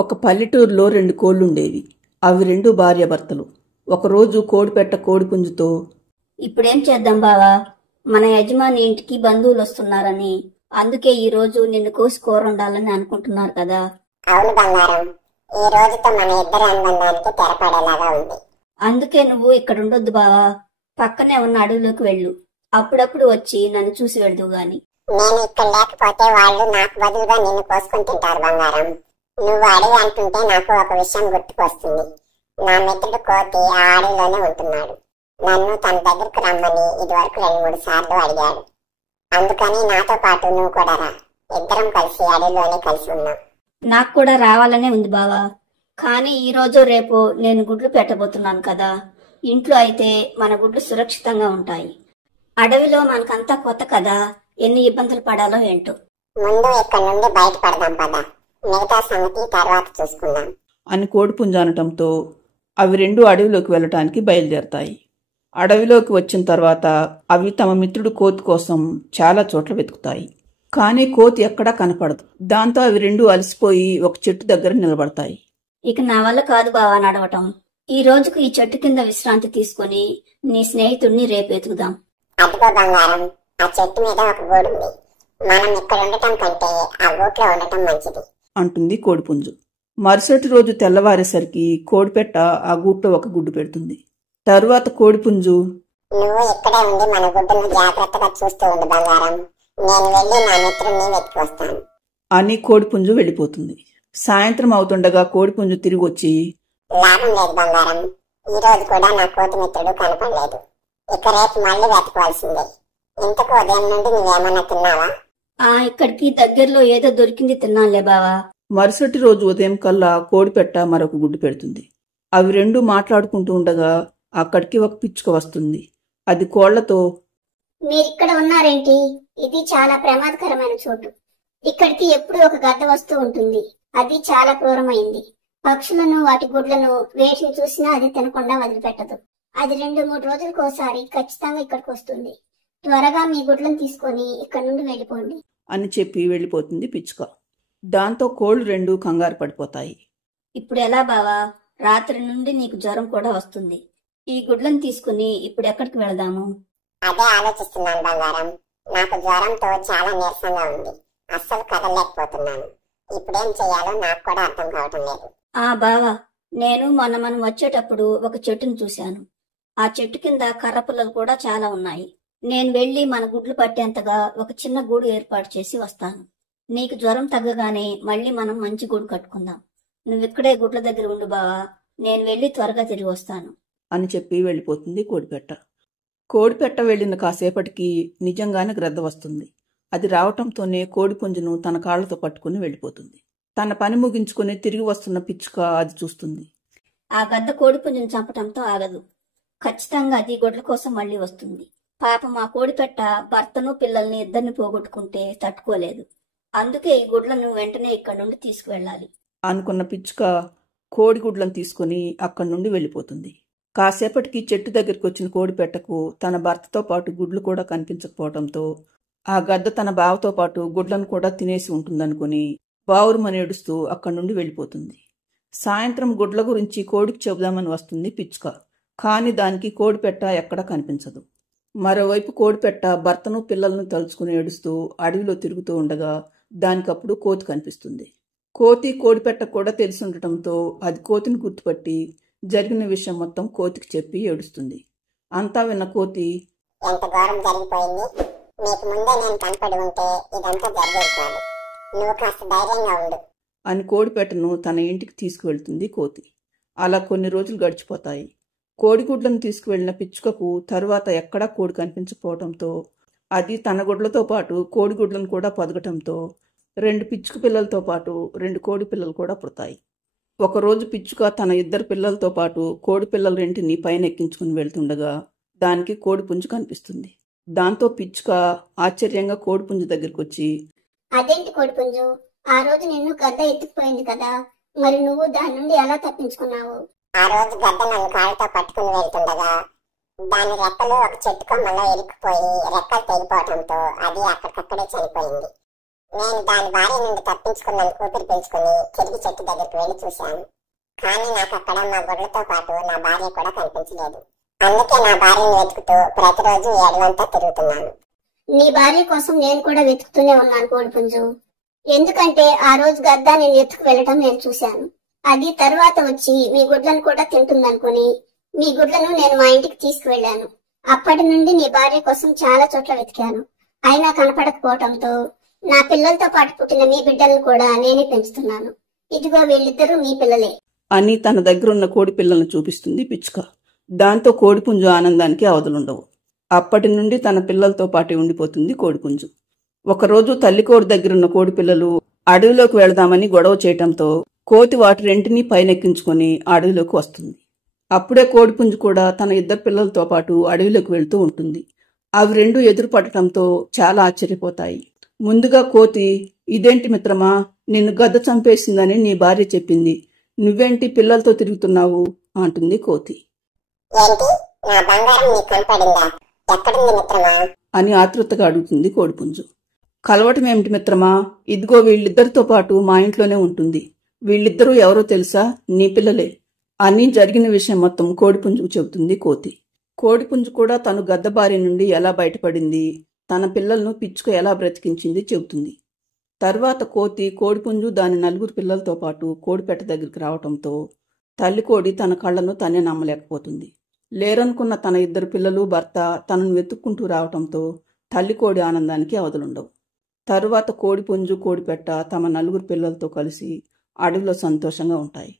ఒక పల్లెటూరులో 2 కోళ్లుండేవి. అవి 2 భార్యాభర్తలు. ఒకరోజు కోడిపెట్ట కోడిపుంజుతో, ఇప్పుడేం చేద్దాం బావా, మన యజమాని ఇంటికి బంధువులు వస్తున్నారని, అందుకే ఈ రోజు నిన్ను కోసి కూర వండాలని అనుకుంటున్నారు కదా. అవును బంగారం, ఈ రోజుతో మన ఇద్దరి అనుబంధానికి తెరపడేలాగా ఉంది. అందుకే నువ్వు ఇక్కడ ఉండొద్దు బావా, పక్కనే ఉన్న అడవిలోకి వెళ్ళు. అప్పుడప్పుడు వచ్చి నన్ను చూసి వెళ్దువు గాని. నేను ఇక్కడ లేకపోతే వాళ్ళు నాకు బదులుగా నిన్ను కోసుకుని తింటారు బంగారం. నువ్వు అడవి అంటుంటే నాకు ఒక విషయం గుర్తుకొస్తుంది. నా మిత్రుడు కోతి ఆ అడవిలోనే ఉంటున్నాడు. నన్ను తన దగ్గరకు రమ్మని ఇదివరకు 2-3 సార్లు అడిగాడు. అందుకని నాతో పాటు నువ్వు కూడా రా, ఇద్దరం కలిసి అడవిలోనే కలిసి ఉన్నాం. నాకు కూడా రావాలనే ఉంది బావా, కానీ ఈ రోజు రేపు నేను గుడ్లు పెట్టబోతున్నాను కదా. ఇంట్లో అయితే మన గుడ్లు సురక్షితంగా ఉంటాయి. అడవిలో మనకంతా కొత్త కదా, ఎన్ని ఇబ్బందులు పడాలో ఏంటో. ముందు ఇక్కడ నుండి బయటపడదాం పదా, మిగతా సంగతి తర్వాత చూసుకుందాం అని కోడిపుంజు అనటంతో అవి 2 అడవిలోకి వెళ్ళటానికి బయలుదేరతాయి. అడవిలోకి వచ్చిన తర్వాత అవి తమ మిత్రుడు కోతి కోసం చాలా చోట్ల వెతుకుతాయి. కానీ కోతి ఎక్కడా కనపడదు. దాంతో అవి 2 అలసిపోయి ఒక చెట్టు దగ్గర నిలబడతాయి. ఇక నా వల్ల కాదు బావా నడవటం. ఈ రోజుకు ఈ చెట్టు కింద విశ్రాంతి తీసుకుని నీ స్నేహితుడిని రేపు ఎతుకుదాం. అదిగో బంగారం, ఆ చెట్టు మీద ఒక గూడు ఉంది. మనం ఇక్కడ ఉండటం కంటే ఆ గూట్లో ఉండటం మంచిది అంటుంది కోడిపుంజు. మరుసటి రోజు తెల్లవారేసరికి కోడిపెట్ట ఆ గూట్లో ఒక గుడ్డు పెడుతుంది. తరువాత కోడిపుంజు, నువ్వు ఇక్కడే ఉండి మన గుడ్డును జాగ్రత్తగా చూస్తూ ఉండు బంగారం. నేను వెళ్ళి నా మిత్రుడిని వెతికి వస్తాను అని కోడిపుంజు వెళ్ళిపోతుంది. సాయంత్రం అవుతుండగా కోడిపుంజు తిరిగి వచ్చి, లాభం లేదు బంగారం, ఈ రోజు కూడా నా కోతి మిత్రుడు కనపడలేదు. ఇక రేపు మళ్ళీ వెతకవలసిందే. ఇంతకు ఉదయం నుండి నువ్వేమన్నా తిన్నావా? ఇక్కడికి దగ్గరలో ఏదో దొరికింది తిన్నానులే బావా. మరుసటి రోజు ఉదయం కల్లా కోడిపెట్ట మరొక గుడ్డు పెడుతుంది. అవి 2 మాట్లాడుకుంటూ ఉండగా అక్కడికి ఒక పిచ్చుక వస్తుంది. అది కోళ్లతో, మీరిక్కడ ఉన్నారేంటి? ఇది చాలా ప్రమాదకరమైన చోటు. ఇక్కడికి ఎప్పుడు ఒక గద్ద వస్తూ ఉంటుంది. అది చాలా క్రూరమైంది. పక్షులను, వాటి గుడ్లను, వేటిని చూసినా అది తినకుండా వదిలిపెట్టదు. అది 2-3 రోజులకోసారి ఖచ్చితంగా ఇక్కడికి వస్తుంది. త్వరగా మీ గుడ్లను తీసుకొని ఇక్కడ నుండి వెళ్ళిపోండి అని చెప్పి వెళ్ళిపోతుంది పిచ్చుక. దాంతో కోళ్లు 2 కంగారు పడిపోతాయి. ఇప్పుడు ఎలా బావా? రాత్రి నుండి నీకు జ్వరం కూడా వస్తుంది. ఈ గుడ్లను తీసుకుని ఇప్పుడు ఎక్కడికి వెళదాము? అదే ఆలోచిస్తున్నాను బంగారం. నాకు జ్వరంతో చాలా నీరసంగా ఉంది. అస్సలు కదలలేకపోతున్నాను. ఇప్పుడేం చెయ్యాలో నాకు కూడా అర్థం కావటం లేదు. బావా, నేను మనం వచ్చేటప్పుడు ఒక చెట్టును చూశాను. ఆ చెట్టు కింద కర్ర పుల్లలు కూడా చాలా ఉన్నాయి. నేను వెళ్లి మన గుడ్లు పట్టేంతగా ఒక చిన్న గూడు ఏర్పాటు చేసి వస్తాను. నీకు జ్వరం తగ్గగానే మళ్ళీ మనం మంచి గూడు కట్టుకుందాం. నువ్విక్కడే గుడ్ల దగ్గర ఉండు బావా, నేను వెళ్లి త్వరగా తిరిగి వస్తాను అని చెప్పి వెళ్ళిపోతుంది కోడిపెట్ట. కోడిపెట్ట వెళ్ళిన కాసేపటికి నిజంగానే గ్రద్ద వస్తుంది. అది రావటంతోనే కోడిపుంజును తన కాళ్లతో పట్టుకుని వెళ్ళిపోతుంది. తన పని ముగించుకుని తిరిగి వస్తున్న పిచ్చుక అది చూస్తుంది. ఆ గద్ద కోడిపుంజును చంపటంతో ఆగదు. ఖచ్చితంగా అది గుడ్ల కోసం మళ్లీ వస్తుంది. పాపం ఆ కోడిపెట్ట భర్తను పిల్లల్ని ఇద్దరిని పోగొట్టుకుంటే తట్టుకోలేదు. అందుకే ఈ గుడ్లను వెంటనే ఇక్కడి నుండి తీసుకువెళ్ళాలి అనుకున్న పిచ్చుక కోడిగుడ్లను తీసుకుని అక్కడి నుండి వెళ్ళిపోతుంది. కాసేపటికి చెట్టు దగ్గరికి వచ్చిన కోడిపెట్టకు తన భర్తతో పాటు గుడ్లు కూడా కనిపించకపోవడంతో ఆ గద్ద తన బావతో పాటు గుడ్లను కూడా తినేసి ఉంటుందనుకుని బావురుమని ఏడుస్తూ అక్కడి నుండి వెళ్ళిపోతుంది. సాయంత్రం గుడ్ల గురించి కోడికి చెబుదామని వస్తుంది పిచ్చుక. కాని దానికి కోడిపెట్ట ఎక్కడా కనిపించదు. మరోవైపు కోడిపెట్ట భర్తను పిల్లలను తలుచుకుని ఏడుస్తూ అడవిలో తిరుగుతూ ఉండగా దానికప్పుడు కోతి కనిపిస్తుంది. కోతి కోడిపెట్ట కూడా తెలిసి ఉండటంతో అది కోతిని గుర్తుపట్టి జరిగిన విషయం మొత్తం కోతికి చెప్పి ఏడుస్తుంది. అంతా విన్న కోతి, ఎంత ఘోరం జరిగిపోయింది. నీకు ముందే నేను కనపడి ఉంటే ఇదంతా జరిగేది కాదు. నువ్వు కాస్త ధైర్యంగా ఉండు అని కోడిపెట్టను తన ఇంటికి తీసుకువెళ్తుంది కోతి. అలా కొన్ని రోజులు గడిచిపోతాయి. కోడిగుడ్లను తీసుకువెళ్లిన పిచ్చుకకు తరువాత ఎక్కడా కోడి కనిపించకపోవడంతో అది తన గుడ్లతో పాటు కోడిగుడ్లను కూడా పొదగటంతో 2 పిచ్చుక పిల్లలతో పాటు 2 కోడి పిల్లలు కూడా పుడతాయి. ఒకరోజు పిచ్చుక తన 2 పిల్లలతో పాటు కోడి పిల్లల2ని పైన ఎక్కించుకుని వెళ్తుండగా దానికి కోడిపుంజు కనిపిస్తుంది. దాంతో పిచ్చుక ఆశ్చర్యంగా కోడిపుంజు దగ్గరికి వచ్చి, అదేంటి కోడిపుంజు, ఆ రోజు నిన్ను గద్ద ఎత్తుకుపోయింది కదా, మరి నువ్వు దాని నుండి ఎలా తప్పించుకున్నావు? ఆ రోజు గద్ద నన్ను కాళ్ళతో పట్టుకుని వెళ్తుండగా దాని రెక్కలు ఒక చెట్టు కొమ్మలో ఇరుక్కుపోయి రెక్కలు తెగిపోవడంతో అది అక్కడికక్కడే చనిపోయింది. నేను దాని భార్య నుండి తప్పించుకున్నందుకు ఊపిరి పీల్చుకుని తిరిగి చెట్టు దగ్గరికి వెళ్లి చూశాను. కానీ నాకు అక్కడ మా గొడ్లతో పాటు నా భార్య కూడా కనిపించలేదు. అందుకే నా భార్యను వెతుకుతూ ప్రతిరోజు ఈ అడవంతా తిరుగుతున్నాను. నీ భార్య కోసం నేను కూడా వెతుకుతూనే ఉన్నాను కోడిపుంజు. ఎందుకంటే ఆ రోజు గద్ద నేను ఎత్తుకు వెళ్ళటం నేను చూశాను. అది తర్వాత వచ్చి మీ గుడ్లను కూడా తింటుందనుకుని మీ గుడ్లను నేను మా ఇంటికి తీసుకువెళ్లాను. అప్పటి నుండి నీ భార్య కోసం చాలా చోట్ల వెతికాను. అయినా కనపడకపోవటంతో నా పిల్లలతో పాటు పుట్టిన మీ బిడ్డలను కూడా నేనే పెంచుతున్నాను. ఇదిగో వీళ్ళిద్దరూ మీ పిల్లలే అని తన దగ్గరున్న కోడి పిల్లలను చూపిస్తుంది పిచ్చుక. దాంతో కోడిపుంజు ఆనందానికి అవధులుండవు. అప్పటి నుండి తన పిల్లలతో పాటే ఉండిపోతుంది కోడిపుంజు. ఒకరోజు తల్లి కోడి దగ్గరున్న కోడి పిల్లలు అడవిలోకి వెళదామని గొడవ చేయటంతో కోతి వాటి రెంటిని పైనెక్కించుకొని అడవిలోకి వస్తుంది. అప్పుడే కోడిపుంజు కూడా తన ఇద్దరు పిల్లలతో పాటు అడవిలోకి వెళ్తూ ఉంటుంది. అవి రెండు ఎదురు పడటంతో చాలా ఆశ్చర్యపోతాయి. ముందుగా కోతి, ఇదేంటి మిత్రమా, నిన్ను గద్ద చంపేసిందని నీ భార్య చెప్పింది, నువ్వేంటి పిల్లలతో తిరుగుతున్నావు అంటుంది కోతి. ఏంటి, నా బంగారం నీకు కనపడిందా? ఎక్కడుంది మిత్రమా అని ఆతృతగా అడుగుతుంది కోడిపుంజు. కలవటమేమిటి మిత్రమా, ఇదిగో వీళ్ళిద్దరితో పాటు మా ఇంట్లోనే ఉంటుంది. వీళ్ళిద్దరూ ఎవరో తెలుసా, నీ పిల్లలే అని జరిగిన విషయం మొత్తం కోడిపుంజుకు చెబుతుంది కోతి. కోడిపుంజు కూడా తను గద్ద బారి నుండి ఎలా బయటపడింది, తన పిల్లలను పిచ్చుక ఎలా బ్రతికించింది చెబుతుంది. తర్వాత కోతి, కోడిపుంజు దాని నలుగురు పిల్లలతో పాటు కోడిపెట్ట దగ్గరికి రావటంతో తల్లి కోడి తన కళ్ళను తనే నమ్మలేకపోతుంది. లేరనుకున్న తన ఇద్దరు పిల్లలు, భర్త తనను వెతుక్కుంటూ రావటంతో తల్లి కోడి ఆనందానికి అవధులుండవు. తరువాత కోడిపుంజు, కోడిపెట్ట తమ నలుగురు పిల్లలతో కలిసి అడవిలో సంతోషంగా ఉంటాయి.